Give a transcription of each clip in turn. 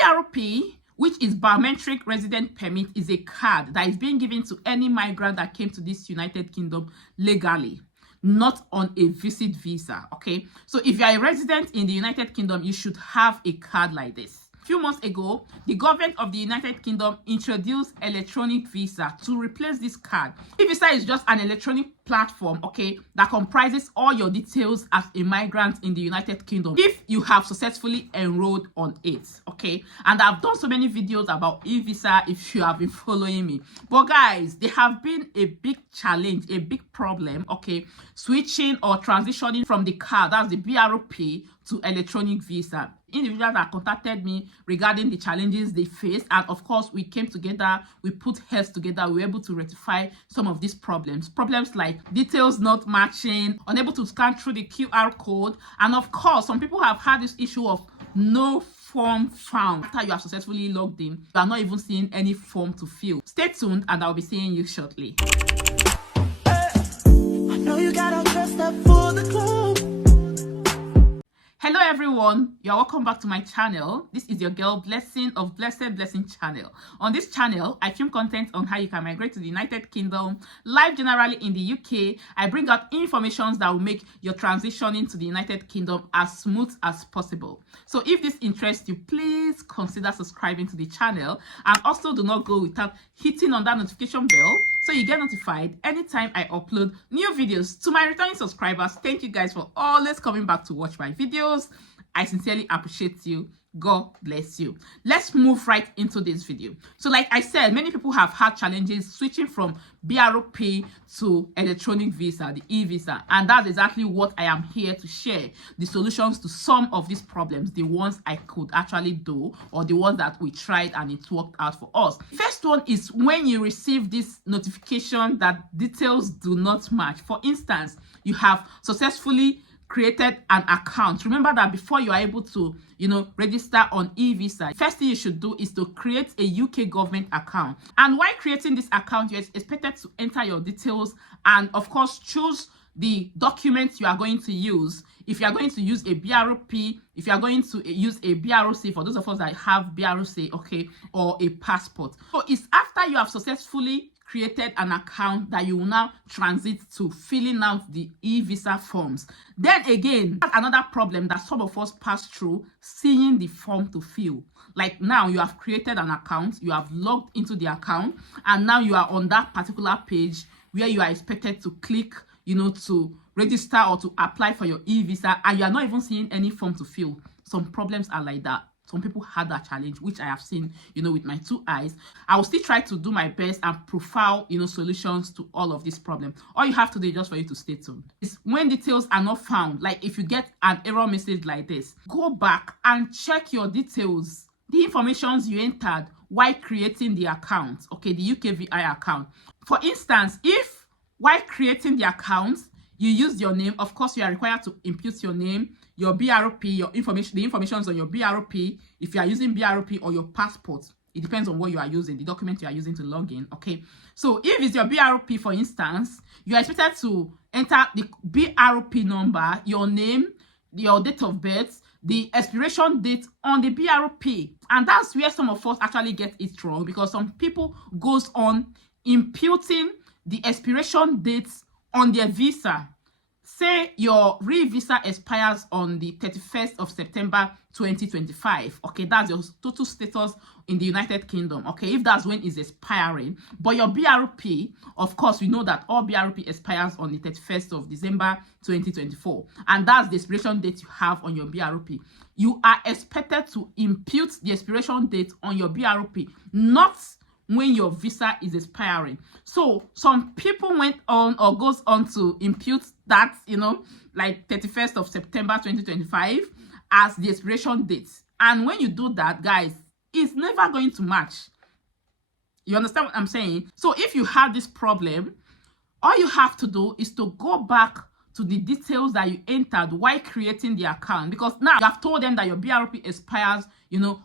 BRP, which is biometric resident permit, is a card that is being given to any migrant that came to this United Kingdom legally, not on a visit visa. Okay, so if you are a resident in the United Kingdom, you should have a card like this. A few months ago, the government of the United Kingdom introduced electronic visa to replace this card. eVisa is just an electronic platform, okay, that comprises all your details as a migrant in the United Kingdom if you have successfully enrolled on it, okay. And I've done so many videos about eVisa if you have been following me. But guys, there have been a big challenge, a big problem, okay, switching or transitioning from the card, that's the BRP, to electronic visa. Individuals that contacted me regarding the challenges they faced, and of course we came together, we put heads together, we were able to rectify some of these problems like details not matching, unable to scan through the QR code, and of course some people have had this issue of no form found. After you have successfully logged in, you are not even seeing any form to fill. Stay tuned and I'll be seeing you shortly. I know you got dressed up for the club. Hello everyone, you're welcome back to my channel. This is your girl Blessing of Blessed Blessing channel. On this channel, I film content on how you can migrate to the United Kingdom, live generally in the UK. I bring out information that will make your transition into the United Kingdom as smooth as possible. So if this interests you, please consider subscribing to the channel, and also do not go without hitting on that notification bell so you get notified anytime I upload new videos. To my returning subscribers, thank you guys for always coming back to watch my videos. I sincerely appreciate you. God bless you. Let's move right into this video. So like I said, many people have had challenges switching from BRP to electronic visa, the eVisa, and that's exactly what I am here to share, the solutions to some of these problems, the ones I could actually do, or the ones that we tried and it worked out for us. First one is when you receive this notification that details do not match. For instance, you have successfully created an account. Remember that before you are able to, register on eVisa, first thing you should do is to create a UK government account. And while creating this account, you're expected to enter your details and of course choose the documents you are going to use. If you are going to use a BRP, if you are going to use a BRC, for those of us that have BRC, okay, or a passport. So it's after you have successfully created an account that you will now transit to filling out the eVisa forms. Then again, that's another problem that some of us pass through, seeing the form to fill. Like now you have created an account, you have logged into the account, and now you are on that particular page where you are expected to click, to register or to apply for your eVisa, and you are not even seeing any form to fill. Some problems are like that. Some people had that challenge, which I have seen, with my two eyes. I will still try to do my best and profile, solutions to all of these problems. All you have to do is just for you to stay tuned. Is when details are not found, like if you get an error message like this, go back and check your details, the informations you entered while creating the account, okay, the UKVI account. For instance, if while creating the account, you use your name, of course, you are required to input your name, your BRP, your information, the information on your BRP, if you are using BRP or your passport. It depends on what you are using, the document you are using to log in, okay? So if it's your BRP, for instance, you are expected to enter the BRP number, your name, your date of birth, the expiration date on the BRP. And that's where some of us actually get it wrong, because some people goes on imputing the expiration dates on their visa. Say your re-visa expires on the 31st of September 2025. Okay, that's your total status in the United Kingdom. Okay, if that's when it's expiring. But your BRP, of course, we know that all BRP expires on the 31st of December 2024. And that's the expiration date you have on your BRP. You are expected to impute the expiration date on your BRP, not when your visa is expiring. So some people went on or goes on to impute that, like 31st of September 2025 as the expiration date. And when you do that, guys, it's never going to match. You understand what I'm saying? So if you have this problem, all you have to do is to go back to the details that you entered while creating the account, because now you have told them that your BRP expires,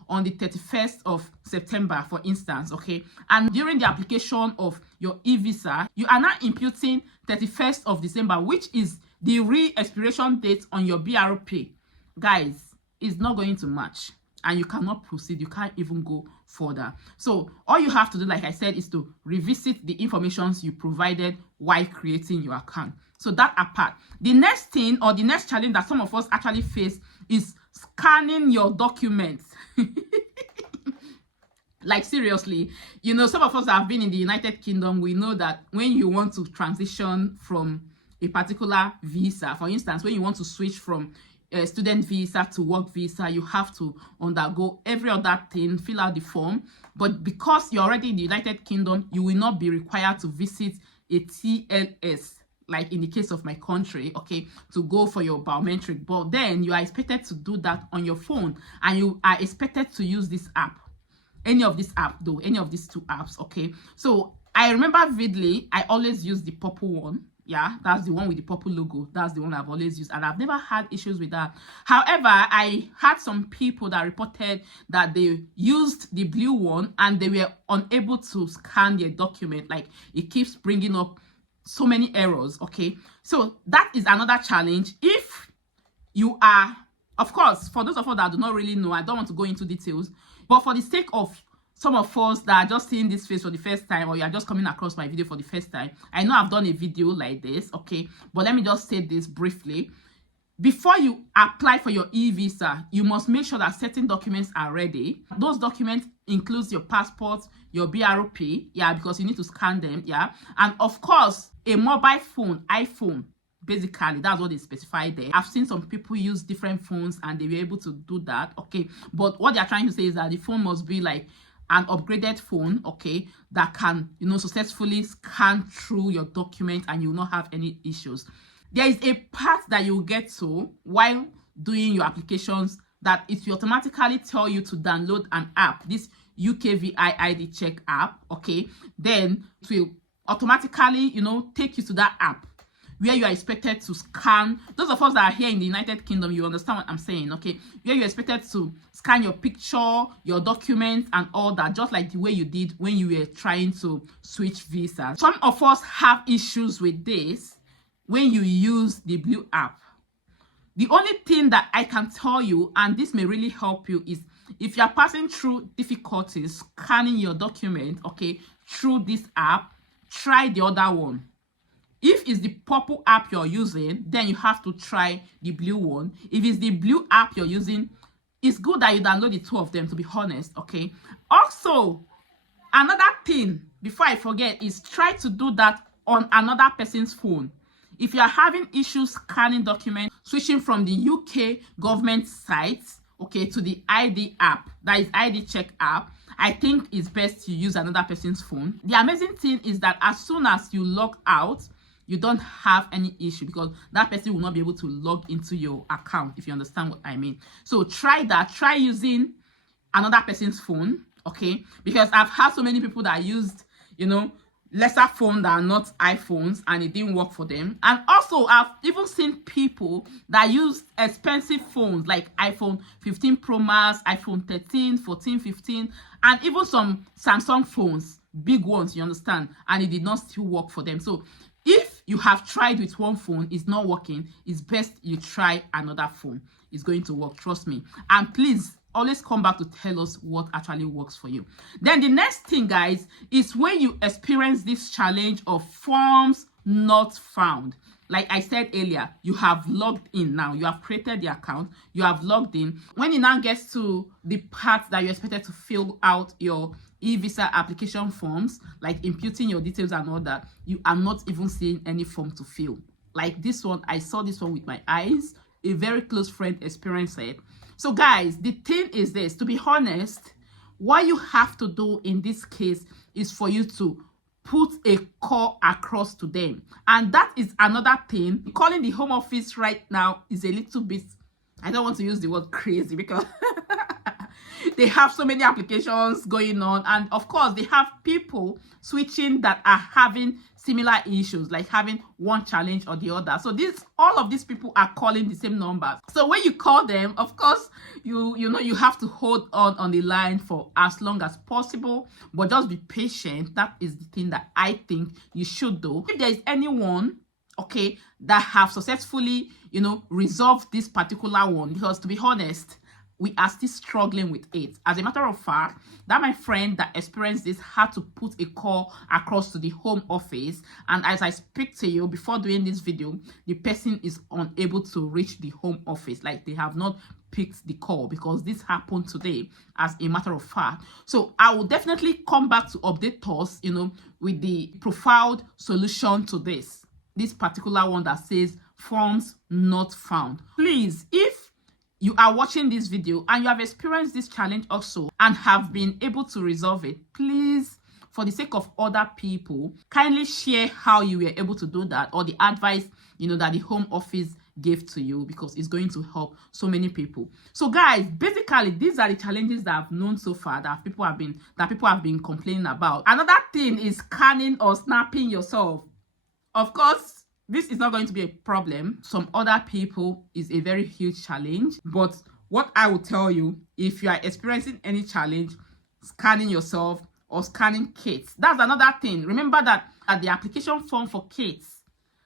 on the 31st of September, for instance, okay? And during the application of your eVisa, you are now imputing 31st of December, which is the re-expiration date on your BRP. Guys, it's not going to match. and you cannot proceed. You can't even go further. So all you have to do, like I said, is to revisit the information you provided while creating your account. So that apart, the next thing or the next challenge that some of us actually face is scanning your documents. Like seriously, you know, some of us that have been in the United Kingdom, we know that when you want to transition from a particular visa, for instance, when you want to switch from a student visa to work visa, you have to undergo every other thing, fill out the form. But because you're already in the United Kingdom, you will not be required to visit a TLS, like in the case of my country, okay, to go for your biometric. But then you are expected to do that on your phone, and you are expected to use this app. Any of this app though, any of these two apps, okay? So I remember vividly, I always use the purple one. Yeah, that's the one with the purple logo. That's the one I've always used, and I've never had issues with that. However, I had some people that reported that they used the blue one and they were unable to scan their document. Like, it keeps bringing up so many errors, okay? So that is another challenge. If you are, of course, for those of us that do not really know, I don't want to go into details, but for the sake of some of us that are just seeing this face for the first time, or you are just coming across my video for the first time, I know I've done a video like this, okay? But let me just say this briefly. Before you apply for your eVisa, you must make sure that certain documents are ready. Those documents includes your passport, your BRP, yeah, because you need to scan them, yeah. And of course, a mobile phone, iPhone. Basically, that's what they specify there. I've seen some people use different phones and they were able to do that, okay? But what they're trying to say is that the phone must be like an upgraded phone, okay, that can, you know, successfully scan through your document and you will not have any issues. There is a part that you get to while doing your applications that it will automatically tell you to download an app, this UKVI ID check app, okay? Then it will automatically, you know, take you to that app where you are expected to scan. Those of us that are here in the United Kingdom, you understand what I'm saying, okay? Where you're expected to scan your picture, your documents, and all that, just like the way you did when you were trying to switch visas. Some of us have issues with this when you use the blue app. The only thing that I can tell you, and this may really help you, is if you're passing through difficulties scanning your document, okay, through this app, try the other one. If it's the purple app you're using, then you have to try the blue one. If it's the blue app you're using, it's good that you download the two of them, to be honest, okay? Also, another thing, before I forget, is try to do that on another person's phone. If you are having issues scanning documents, switching from the UK government site, okay, to the ID app, that is ID check app, I think it's best you use another person's phone. The amazing thing is that as soon as you log out, you don't have any issue because that person will not be able to log into your account, if you understand what I mean. So try that. Try using another person's phone, okay? Because I've had so many people that used, you know, lesser phones that are not iPhones and it didn't work for them. And also, I've even seen people that use expensive phones like iPhone 15 Pro Max, iPhone 13, 14, 15, and even some Samsung phones, big ones, you understand? And it did not still work for them. So if you have tried with one phone, it's not working, it's best you try another phone. It's going to work, trust me. And please, always come back to tell us what actually works for you. Then the next thing, guys, is when you experience this challenge of forms not found. Like I said earlier, you have logged in now. You have created the account. You have logged in. When it now gets to the part that you're expected to fill out your eVisa application forms, like imputing your details and all that, you are not even seeing any form to fill. Like this one, I saw this one with my eyes. A very close friend experienced it. So guys, the thing is this, to be honest, what you have to do in this case is for you to put a call across to them. And that is another thing. Calling the home office right now is a little bit, I don't want to use the word crazy because they have so many applications going on. And of course, they have people switching that are having similar issues, like having one challenge or the other. So all of these people are calling the same number. So when you call them, of course, you have to hold on the line for as long as possible, but just be patient. That is the thing that I think you should do. If there is anyone, okay, that have successfully, resolved this particular one, because to be honest, we are still struggling with it. As a matter of fact, that my friend that experienced this had to put a call across to the home office, and as I speak to you before doing this video, the person is unable to reach the home office. Like, they have not picked the call because this happened today, as a matter of fact. So I will definitely come back to update us, with the profiled solution to this particular one that says forms not found. Please, if you are watching this video and you have experienced this challenge also and have been able to resolve it, please, for the sake of other people, kindly share how you were able to do that, or the advice that the home office gave to you, because it's going to help so many people. So guys, basically these are the challenges that I've known so far that people have been complaining about. Another thing is scanning or snapping yourself. Of course, this is not going to be a problem. Some other people is a very huge challenge. But what I will tell you, if you are experiencing any challenge, scanning yourself or scanning kids, that's another thing. Remember that the application form for kids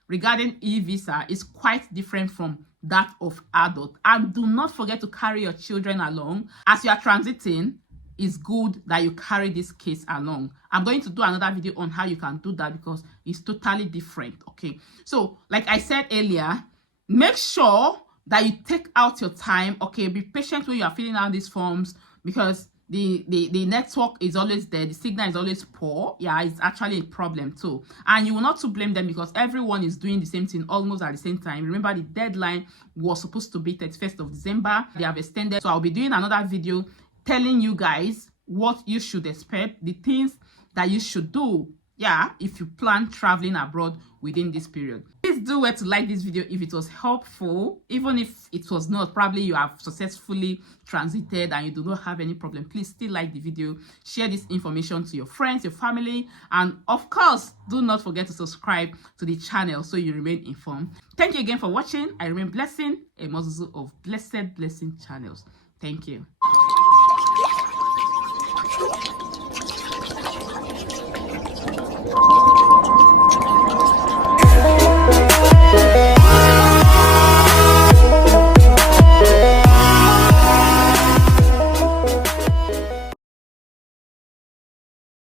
regarding eVisa is quite different from that of adult. And do not forget to carry your children along. As you are transiting, it's good that you carry this case along. I'm going to do another video on how you can do that because it's totally different. Okay, so like I said earlier, make sure that you take out your time. Okay, be patient when you are filling out these forms, because the network is always there, the signal is always poor. Yeah, it's actually a problem too, and you will not to blame them because everyone is doing the same thing almost at the same time. Remember, the deadline was supposed to be 31st of December. They have extended, so I'll be doing another video telling you guys what you should expect, the things that you should do, yeah, if you plan traveling abroad within this period. Please do well to like this video if it was helpful. Even if it was not, probably you have successfully transited and you do not have any problem, please still like the video, share this information to your friends, your family, and of course, do not forget to subscribe to the channel so you remain informed. Thank you again for watching. I remain blessing, a mozuzu of blessing channels. Thank you.